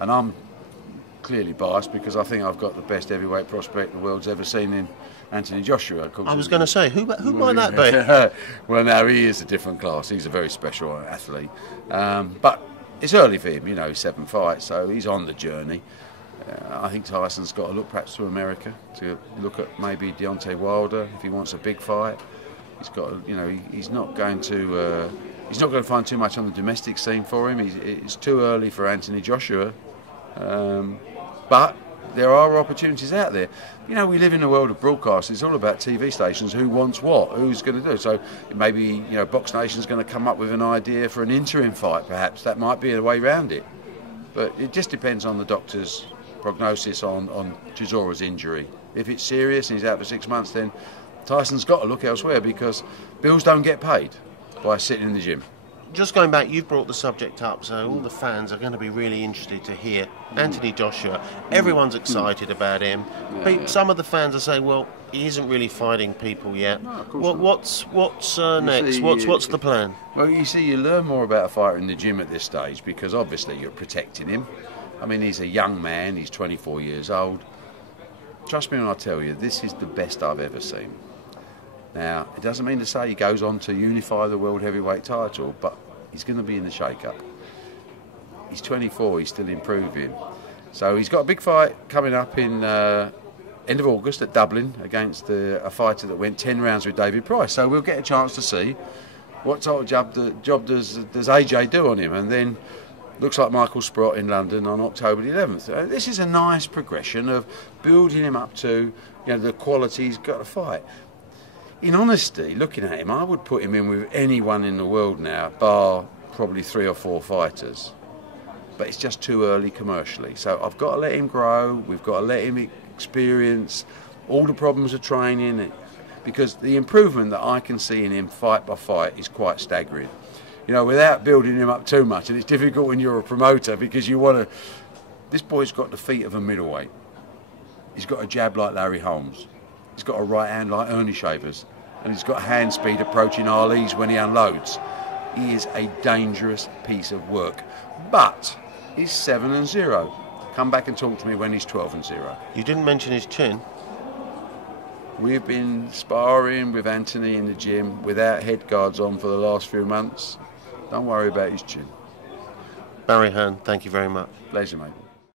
And I'm clearly biased because I think I've got the best heavyweight prospect the world's ever seen in Anthony Joshua. I was going to say, who might that be? Well, no, he is a different class. He's a very special athlete. But it's early for him, he's 7 fights, so he's on the journey. I think Tyson's got to look perhaps to America to look at maybe Deontay Wilder if he wants a big fight. He's got, he's not going to find too much on the domestic scene for him. It's too early for Anthony Joshua, but there are opportunities out there. We live in a world of broadcast. It's all about TV stations. Who wants what? Who's going to do? So maybe Box Nation's going to come up with an idea for an interim fight. Perhaps that might be a way around it. But it just depends on the doctor's prognosis on Chisora's injury. If it's serious and he's out for 6 months, then Tyson's got to look elsewhere because bills don't get paid by sitting in the gym. Just going back, you've brought the subject up, so all the fans are going to be really interested to hear Anthony Joshua. Everyone's excited about him. Some of the fans are saying, well, he isn't really fighting people yet. No, of course not. What's next? What's the plan? Well, you learn more about a fighter in the gym at this stage because obviously you're protecting him. I mean, he's a young man, he's 24 years old. Trust me when I tell you, this is the best I've ever seen. Now, it doesn't mean to say he goes on to unify the world heavyweight title, but he's going to be in the shake-up. He's 24, he's still improving. So he's got a big fight coming up in end of August at Dublin against a fighter that went 10 rounds with David Price. So we'll get a chance to see what type of job does AJ do on him. And then looks like Michael Sprott in London on October the 11th. This is a nice progression of building him up to the quality he's got to fight. In honesty, looking at him, I would put him in with anyone in the world now, bar probably 3 or 4 fighters. But it's just too early commercially. So I've got to let him grow. We've got to let him experience all the problems of training, because the improvement that I can see in him fight by fight is quite staggering. Without building him up too much. And it's difficult when you're a promoter because you want to... This boy's got the feet of a middleweight. He's got a jab like Larry Holmes. He's got a right hand like Ernie Shavers. And he's got hand speed approaching Ali's when he unloads. He is a dangerous piece of work. But he's 7-0. Come back and talk to me when he's 12-0. You didn't mention his chin. We've been sparring with Anthony in the gym without head guards on for the last few months. Don't worry about his chin. Barry Hearn, thank you very much. Pleasure, mate.